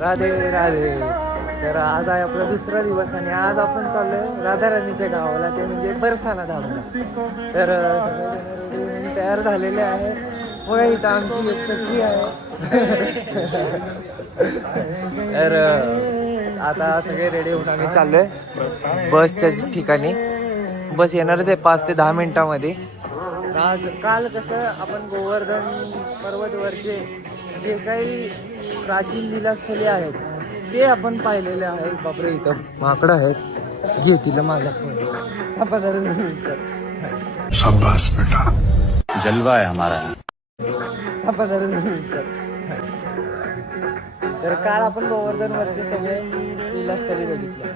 राधे राधे. तर आज आहे आपला दुसरा दिवस आणि आज आपण चाललोय राधाराणीच्या गावाला, ते म्हणजे बरसाना धामला. तर सगळेजण रेडी तयार झालेले आहे. बघा इथं आमची एक सखी आहे. तर आता सगळे रेडी होऊन आम्ही चाललोय बसच्या ठिकाणी. बस येणारच आहे 5 ते 10 मिनिटांमध्ये. आज काल कसं आपण गोवर्धन पर्वतवरचे जे काही प्राचीन लीलास्थळे आहेत ते आपण पाहिलेले आहेत. बापरे इथं माकडं आहेत, घेतील माझा फोन आपण. शाबाश बेटा, जलवा है हमारा. तर काल आपण गोवर्धनवरचे सगळे लीलास्थळी बघितले.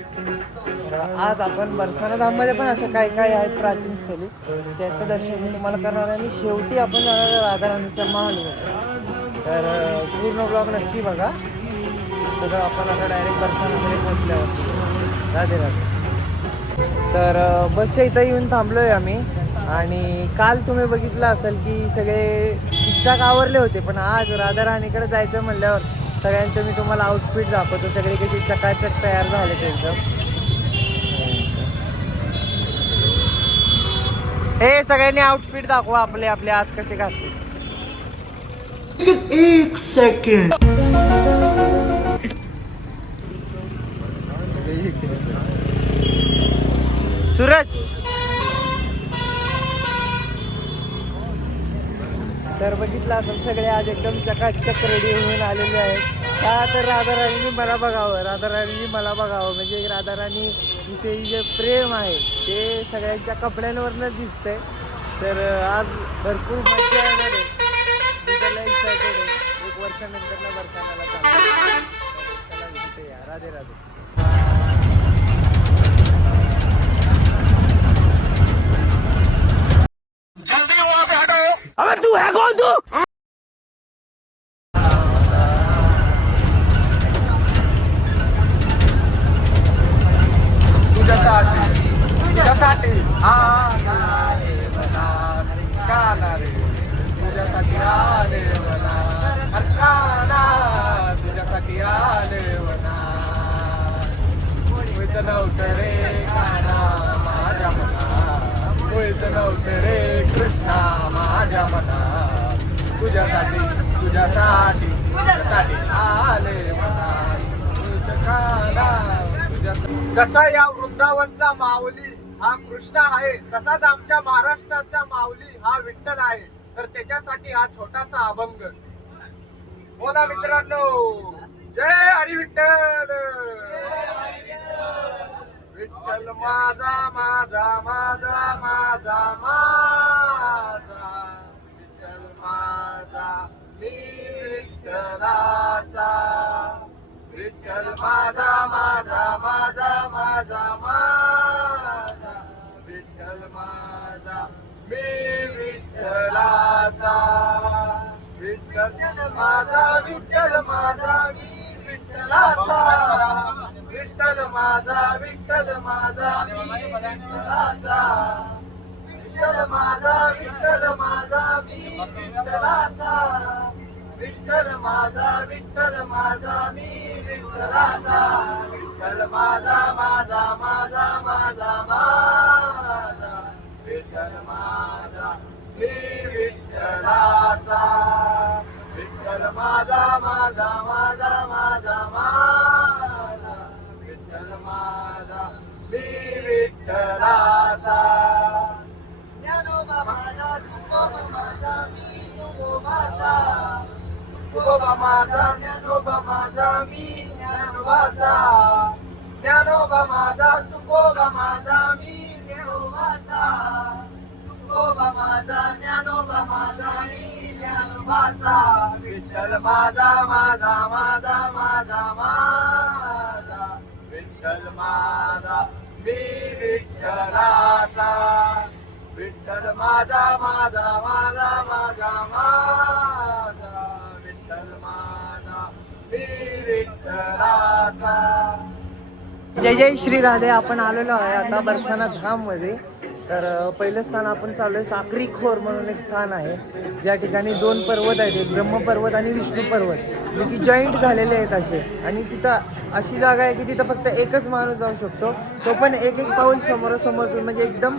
तर आज आपण बरसाना धाममध्ये पण असं काय काय आहेत प्राचीन स्थळी, त्याचं दर्शन मी तुम्हाला करणार आहे. आणि शेवटी आपण जाणार आहे राधाराणीच्या महालमध्ये. तर पूर्ण ब्लॉग नक्की बघा. तर आपण आता डायरेक्ट बरसानामध्ये पोहोचल्यावर राधे राधे. तर बसच्या इथं येऊन थांबलो आहे आम्ही. आणि काल तुम्ही बघितलं असेल की सगळे ठीकठाक आवरले होते, पण आज राधाराणीकडे जायचं म्हणल्यावर सगळ्यांचं मी तुम्हाला आउटफिट दाखवतो. सगळे कशी चकाचक तयार झाले ते एकदम. हे सगळ्यांनी आउटफिट दाखवा आपले आपले आज कसे घातले. एक सेकंड. सूरज. तर बघितलं असेल सगळे आज एकदम चकाचक रेडी होऊन आलेले आहेत. का तर राधाराणीने मला बघावं, राधाराणीने मला बघावं. म्हणजे राधाराणी विषयी जे प्रेम आहे ते सगळ्यांच्या कपड्यांवरनं दिसतंय. तर आज भरपूर मजा येणार आहे. मी त्याला एक्सायटेड आहे. 1 वर्षानंतर ना बरसानाला चालू. त्याला भेटूया. राधे राधे. अबे तू है कौन तू? तुझ्यासाठी आले बना काना रे, तुझ्यासाठी आले बना काना, तुझ्यासाठी आले बना. होयचं नव्हतं रे काना माझ्या मना, होयचं नव्हतं रे कृष्णा माझ्या मना. तुझ्यासाठी तुझ्यासाठी तुझ्यासाठी आले बना काना. जसा या वृंदावनचा माऊली हा कृष्ण आहे, तसाच आमच्या महाराष्ट्राचा माऊली हा विठ्ठल आहे. तर त्याच्यासाठी हा छोटासा अभंग. बोला मित्रांनो, जय हरी विठ्ठल. विठ्ठल माझा माझा माझा माझा माझा, विठ्ठल माझा मी विठ्ठलाचा. विठ्ठल माझा माझा माझा माझा माझा, विठ्ठल माझा मी विठ्ठलाचा. विठ्ठल माझा विठ्ठल माझा मी विठ्ठलाचा. विठ्ठल माझा विठ्ठल माझा मी विठ्ठलाचा. विठ्ठल माझा विठ्ठल माझा मी विठ्ठलाचा. विठ्ठल माझा विठ्ठल माझा मी विठ्ठलाचा. विठ्ठल माझा माझा माझा माझा माझा, विठ्ठल माझा मी विठ्ठलाचा. विठ्ठल माझा माझा माझा माझा माझा, विठ्ठल माझा मी विठ्ठलाचा. ज्ञानोबा माझा तुकोबा माझा मी तुकोबाचा. तुकोबा माझा ज्ञानोबा माझा मी ज्ञानोबाचा. ज्ञानोबा माझा तुकोबा माझा मी ज्ञानोबाचा. तुकोबा माझा ज्ञानोबा माझा मी ज्ञानोबाचा. विठ्ठल माझा माझा माझा माझा माझा, विठ्ठल माझा मी विठ्ठलाचा. विठ्ठल माझा माझा माझा माझा माझा, विठ्ठल माझा मी विठ्ठलाचा. जय जय श्री राधे. आपण आलेलो आहे आता बरसाना धाम मध्ये. तर पहिलं स्थान आपण चालू आहे साक्री खोर म्हणून एक स्थान आहे, ज्या ठिकाणी 2 पर्वत आहेत, एक ब्रह्मपर्वत आणि विष्णू पर्वत, जे की जॉईंट झालेले आहेत असे. आणि तिथं अशी जागा आहे की तिथं फक्त एकच माणूस जाऊ शकतो, तो पण एक पाऊल समोरासमोर, म्हणजे एकदम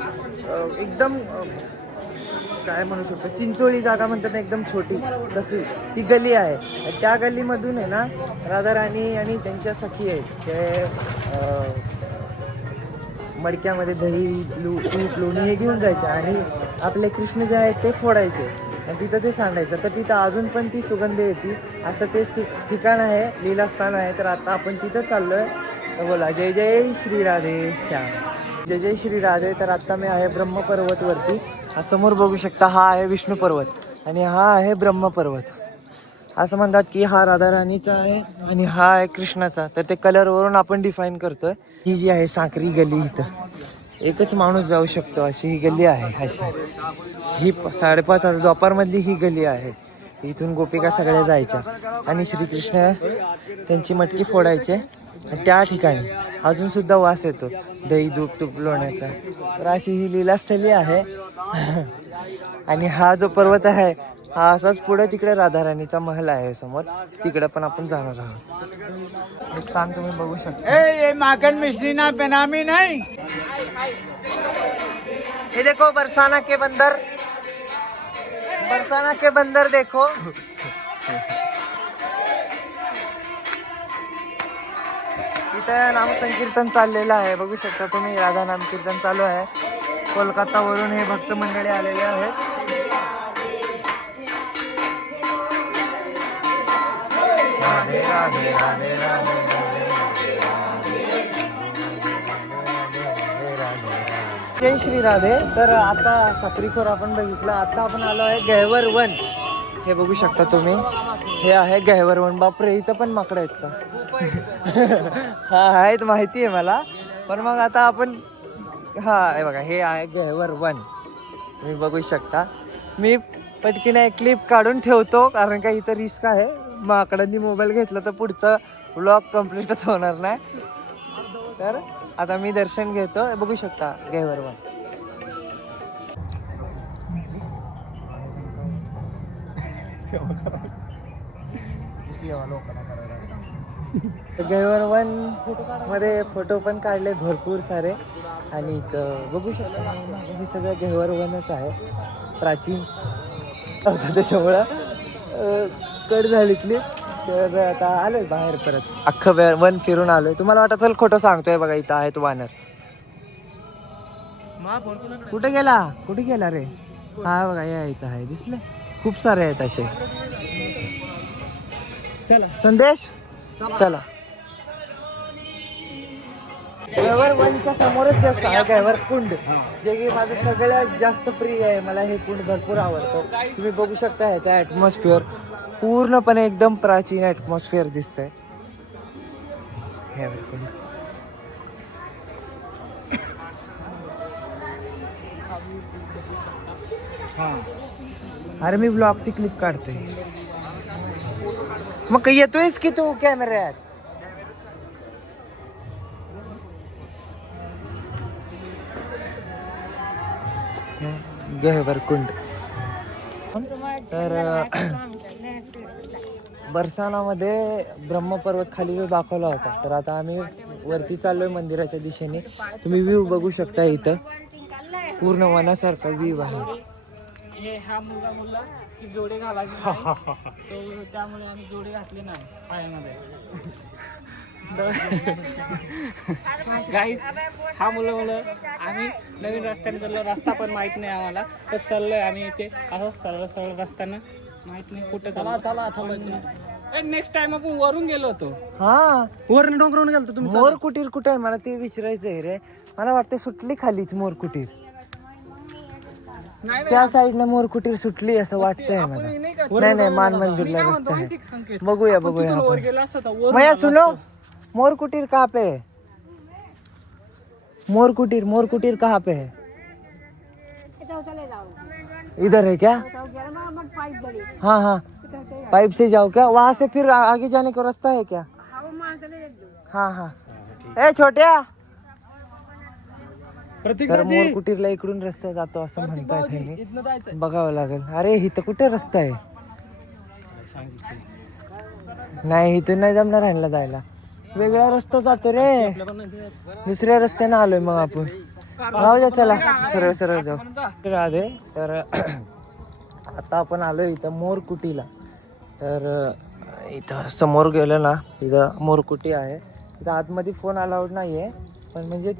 काय म्हणू शकतो, चिंचोळी जागा म्हणतात ना, एकदम छोटी तशी ती गली आहे. त्या गलीमधून आहे ना राधाराणी आणि त्यांच्या सखी आहेत, ते मडक्यामध्ये दही तूप लोणी हे घेऊन जायचे आणि आपले कृष्ण जे आहेत ते फोडायचे आणि तिथं ते सांडायचं. तर तिथं अजून पण ती सुगंध येते, असं तेच ठिकाण आहे, लीलास्थान आहे. तर आता आपण तिथं चाललो आहे. तर बोला जय जय श्री राधे श्याम, जय जय श्री राधे. तर आत्ता मी आहे ब्रह्मपर्वतवरती. हा समोर बघू शकता, हा आहे विष्णू पर्वत आणि हा आहे ब्रह्मपर्वत. असं म्हणतात की हा राधाराणीचा आहे आणि हा आहे कृष्णाचा. तर ते कलरवरून आपण डिफाईन करतोय. ही जी आहे साक्री गली, इथं एकच माणूस जाऊ शकतो अशी ही गली आहे. अशी ही 5:30 दुपारमधली ही गली आहे. इथून गोपिका सगळ्या जायच्या आणि श्रीकृष्ण त्यांची मटकी फोडायचे. त्या ठिकाणी अजून सुद्धा वास येतो दही दूध तूप लोण्याचा. तर अशी ही लीलास्थली आहे. आणि हा जो पर्वत आहे हा असाच पुढे तिकडे राधाराणीचा महल आहे समोर, तिकडे पण आपण जाणार आहोत. हे स्थान तुम्ही बघू शकता. ये माखन मिश्री ना बेनामी नहीं. ये देखो बरसाना के बंदर, बरसाना के बंदर देखो. इथं नामसंकीर्तन चाललेलं आहे, बघू शकता तुम्ही. राधा नामकीर्तन चालू आहे. कोलकातावरून हे भक्त मंडळी आलेले आहेत. राधे राधे राधे राधे जय श्री राधे. तर आता साक्रीखोर आपण बघितलं. आता आपण आलो आहे गहवर वन. हे बघू शकता तुम्ही, हे आहे गहवर वन. बापरे, इथं पण माकडं आहेत का? हा आहेत, माहिती आहे मला. पण मग आता आपण हे बघा, हे आहे गहवर वन. तुम्ही बघू शकता. मी पटकीने एक क्लिप काढून ठेवतो, कारण का इथं रिस्क आहे. माकडांनी मोबाईल घेतला तर पुढचा व्लॉग कम्प्लीटच होणार नाही. तर आता मी दर्शन घेतो. बघू शकता गहवर वन. गहवर वन मध्ये फोटो पण काढले भरपूर सारे. आणि बघू शकता हे सगळं गहवर वनच आहे, प्राचीन होतं, त्याच्यामुळं कट झाली क्लिप. तर आता आलोय बाहेर, परत अख्खं वन फिरून आलोय. तुम्हाला वाटत चल खोटं सांगतोय. बघा इथं आहेत वानर. कुठे गेला रे? हा बघा, या इथं आहे, दिसले खूप सारे आहेत असे. चला संदेश, चला. गहवर वनच्या समोरच जस्ट आहे गहवर कुंड, जे की माझं सगळ्यात जास्त प्रिय आहे. मला हे कुंड भरपूर आवडतं. तुम्ही बघू शकता ह्याचा ॲटमॉस्फिअर पूर्णपणे एकदम प्राचीन ॲटमॉस्फिअर दिसतंय. गहवर कुंड. अरे मी ब्लॉगची क्लिप काढतोय. मग येतोयस की तू कॅमेऱ्यात? गहवर कुंड. तर बरसानामध्ये ब्रह्मपर्वत खाली जो दाखवला होता, तर आता आम्ही वरती चाललोय मंदिराच्या दिशेने. तुम्ही व्ह्यू बघू शकता. इथं पूर्ण वनासारखा व्ह्यू आहे. हा मुलगा बोलला की जोडे घालायचे, तो त्यामुळे आम्ही जोडे घातले नाही पायामध्ये. गाईज, हा मुलं आम्ही नवीन रस्त्याने चाललो. रस्ता पण माहित नाही आम्हाला, तर चाललोय आम्ही इथे असं सरळ रस्त्यानं. माहित नाही कुठं चला. नेक्स्ट टाइम आपण वरून गेलो होतो. हा, वरून डोंगरावरून गेलो तुम्ही. मोर कुटीर कुठे आहे मला ते विचारायचंय रे. मला वाटतं सुटली खालीच मोर कुटीर. त्या साईडला मोर कुटीर सुटली असं वाटतंय मला. नाही, मान मंदिरला रस्ता आहे. बघूया भैया सुनो, मोर कुटीर कहाँ पे है? मोर कुटीर कहाँ पे है? इधर है क्या? हाँ, पाइप से जाओ क्या? वहाँ से फिर आगे जाने का रास्ता है क्या? हाँ. ए छोट्या, तर मोर कुटीरला इकडून रस्ता जातो असं म्हणताय त्यांनी, बघावं लागेल. अरे इथं कुठे रस्ता आहे? नाही इथून नाही जमणार ह्यांना जायला, वेगळा रस्ता जातो रे. दुसऱ्या रस्त्याने आलोय मग आपण. राहू द्या, चला सरळ सरळ जाऊ. राधे. तर आता आपण आलोय इथं मोरकुटीला. तर इथं समोर गेलं ना, तिथं मोरकुटी आहे. तिथं आतमध्ये फोन अलाउड नाही आहे, पण म्हणजे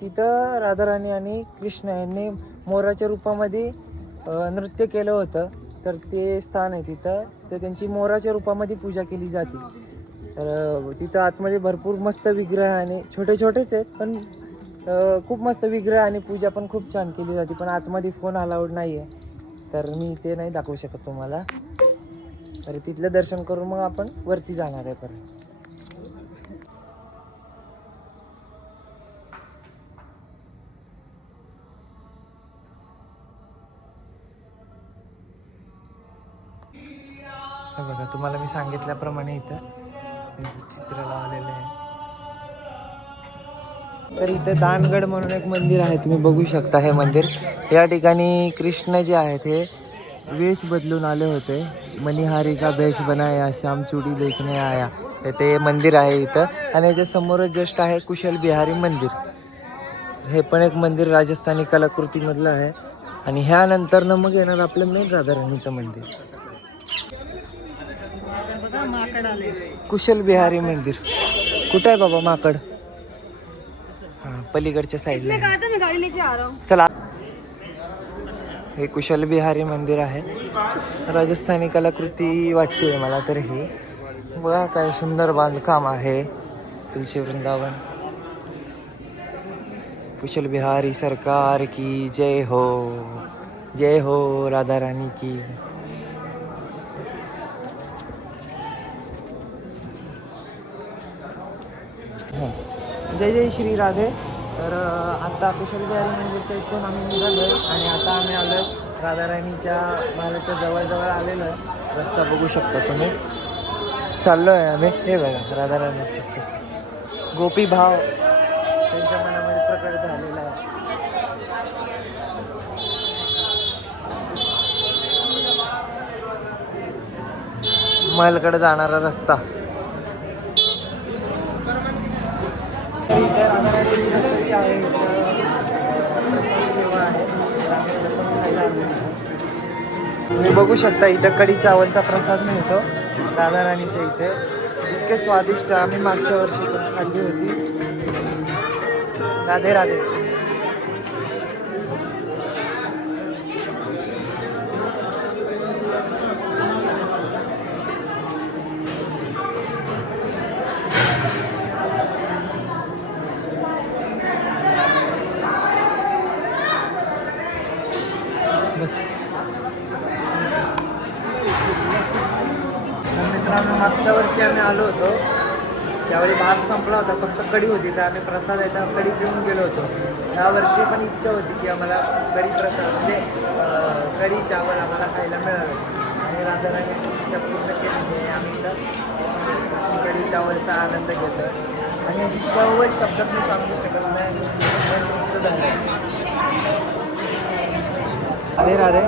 तिथं राधाराणी आणि कृष्ण यांनी मोराच्या रूपामध्ये नृत्य केलं होतं. तर ते स्थान आहे तिथं. तर त्यांची मोराच्या रूपामध्ये पूजा केली जाते. तर तिथं आतमध्ये भरपूर मस्त विग्रह आणि छोटे छोटेच आहेत, पण खूप मस्त विग्रह आणि पूजा पण खूप छान केली जाते. पण आतमध्ये फोन अलाउड नाही आहे, तर मी ते नाही दाखवू शकत तुम्हाला. तर तिथलं दर्शन करून मग आपण वरती जाणार आहे परत. बघा, तुम्हाला मी सांगितल्याप्रमाणे इथं चित्र लावलेलं आहे. तर इथं दानगड म्हणून एक मंदिर आहे, तुम्ही बघू शकता हे मंदिर. या ठिकाणी कृष्ण जे आहेत हे वेश बदलून आले होते. मनिहारी का वेश बनाया श्याम चुडी बेचणे आया, ते मंदिर आहे इथं. आणि याच्या समोरच जस्ट आहे कुशल बिहारी मंदिर. हे पण एक मंदिर राजस्थानी कलाकृतीमधलं आहे. आणि ह्यानंतर ना मग येणार आपलं मेन राधाराणीचं मंदिर, कुशल बिहारी मंदिर. कुठं आहे बाबा माकड? हां, पलीकडच्या साईडला. चला, हे कुशल बिहारी मंदिर आहे. राजस्थानी कलाकृती वाटते मला तर ही. बघा काय सुंदर बांधकाम आहे. तुलसी वृंदावन. कुशल बिहारी सरकार की जय हो, जय हो राधा रानी की. जय जय श्री राधे. तर आता कुशल बिहारी मंदिरच्या इथून आम्ही निघालो आहे आणि आता आम्ही आलो आहे राधाराणीच्या महालाच्या जवळजवळ आलेलो आहे. रस्ता बघू शकता तुम्ही. चाललो आहे आम्ही. हे बघा राधाराणीचे गोपी भाव त्यांच्या मनामध्ये प्रकट झालेला आहे. महलकडे जाणारा रस्ता. इथे राधाराणी आहे, तुम्ही बघू शकता. इथं कढी चावलचा प्रसाद मिळतो राधाराणीच्या इथे. इतके स्वादिष्ट. आम्ही मागच्या वर्षी पण खाल्ली होती. राधे राधे. बस मित्रांनो, मागच्या वर्षी आम्ही आलो होतो त्यावेळी भात संपला होता, फक्त कढी होती. तर आम्ही प्रसाद याचा कढी पिऊन गेलो होतो. यावर्षी पण इच्छा होती की आम्हाला कढी प्रसाद म्हणजे कढी चावल आम्हाला खायला मिळालं. आणि राधाराणी इच्छा पूर्ण केली. आम्ही इथं कढी चावलचा आनंद घेतो. आणि याची चव शब्दात मी सांगू शकत नाही. राधे राधे.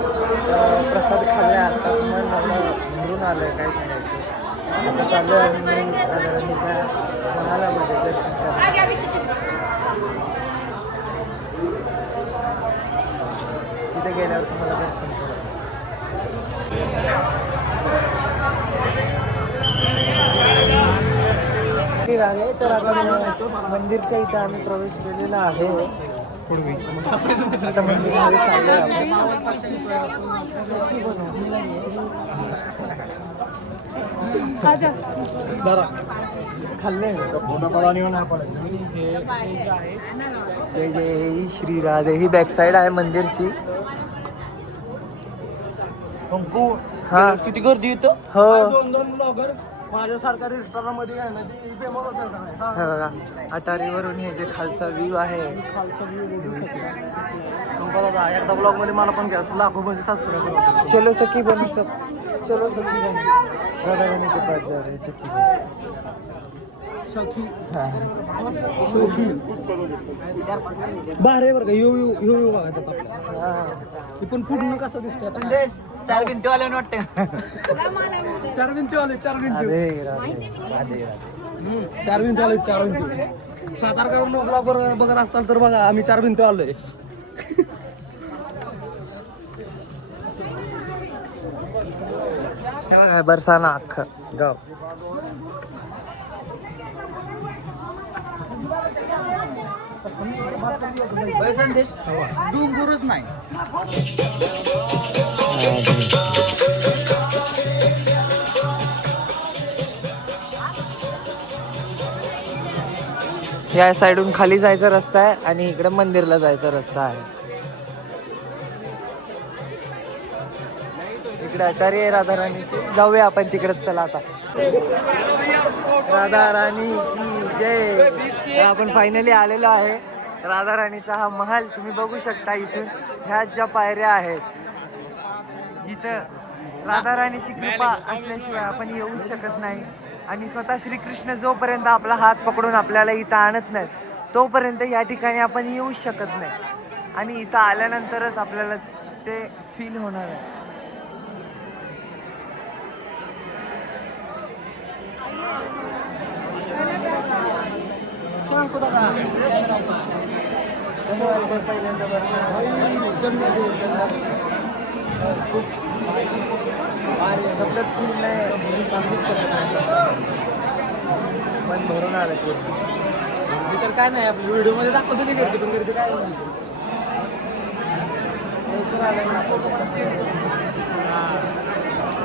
प्रसाद खाल्ला आता मन भरून आलं आहे, काय सांगायचं. आता चालू आहे आम्ही राधाराणीच्या महालामध्ये दर्शन करायला. तिथे गेल्यावर तुम्हाला दर्शन करा. राधे. तर आता मंदिरच्या इथं आम्ही प्रवेश केलेला आहे. पूर्वी आता मंदिरमध्ये चाललो आहे खाल्ले. जय जय श्री राधे. ही बॅक साईड आहे मंदिरची. हा, किती गर्दी येतं. हो. दोन ब्लॉगर माझ्यासारख्या रेस्टॉरंटमध्ये बघा अटारीवरून हे जे खालचा व्ह्यू आहे. एकदा ब्लॉग मध्ये मला पण घ्या. लाखो म्हणजे सबस्क्रायबर. चलो सखी बनू सब. चलो सखी बन राधा रानी के पास जा रहे हैं सखी बन सखी बारे बरं का यो बघायचं आपल्याला हां ती पण पूर्ण कसं दिसतोय आता चार भिंतीवाले वाटते चार भिंतीवाले राधे राधे राधे चार भिंती सातारकरून ब्लॉग बघत असताल तर बघा आम्ही चार भिंती आलोय बरसाना अख्खं गाव संदेश डोंगरच नाही या साईडून खाली जायचा रस्ता आहे आणि इकडे मंदिरला जायचा रस्ता आहे. इकडे अटारी आहे राधा राणीची. जाऊया आपण तिकडे. चला आता राधा राणी की जय. तर आपण फायनली आलेलो आहे. राधा राणीचा हा महल तुम्ही बघू शकता. इथून ह्या ज्या पायऱ्या आहेत जिथं राधा राणीची कृपा असल्याशिवाय आपण येऊ शकत नाही. आणि स्वतः श्रीकृष्ण जोपर्यंत आपला हात पकडून आपल्याला इथं आणत नाहीत तोपर्यंत या ठिकाणी आपण येऊ शकत नाही. आणि इथं आल्यानंतरच आपल्याला ते फील होणार आहे. सांगतो दादा पहिल्यांदा शब्दात फील नाही मी सांगूच शकत नाही. मन भरून आलं पूर्ण. गर्दी तर काय नाही आपल्या व्हिडिओ मध्ये दाखवतो नाही गर्दी पण गर्दी काय नाही.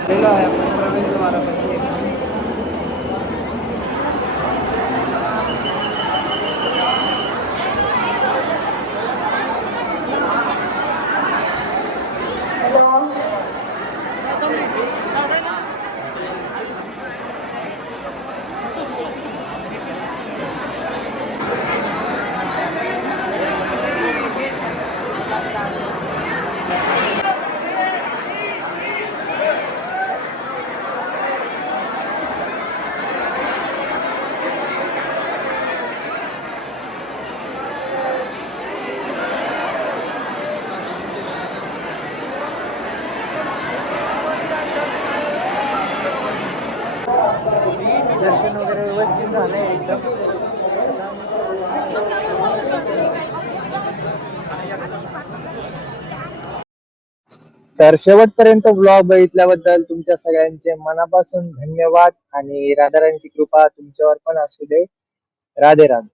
गेलो आहे आपण प्रवेशद्वारापाशी. दर्शन वगैरे व्यवस्थित झालंय एकदम. तर शेवटपर्यंत ब्लॉग बघितल्याबद्दल तुमच्या सगळ्यांचे मनापासून धन्यवाद. आणि राधाराणीची कृपा तुमच्यावर पण असू दे. राधे राधे.